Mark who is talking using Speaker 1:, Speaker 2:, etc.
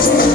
Speaker 1: Christ.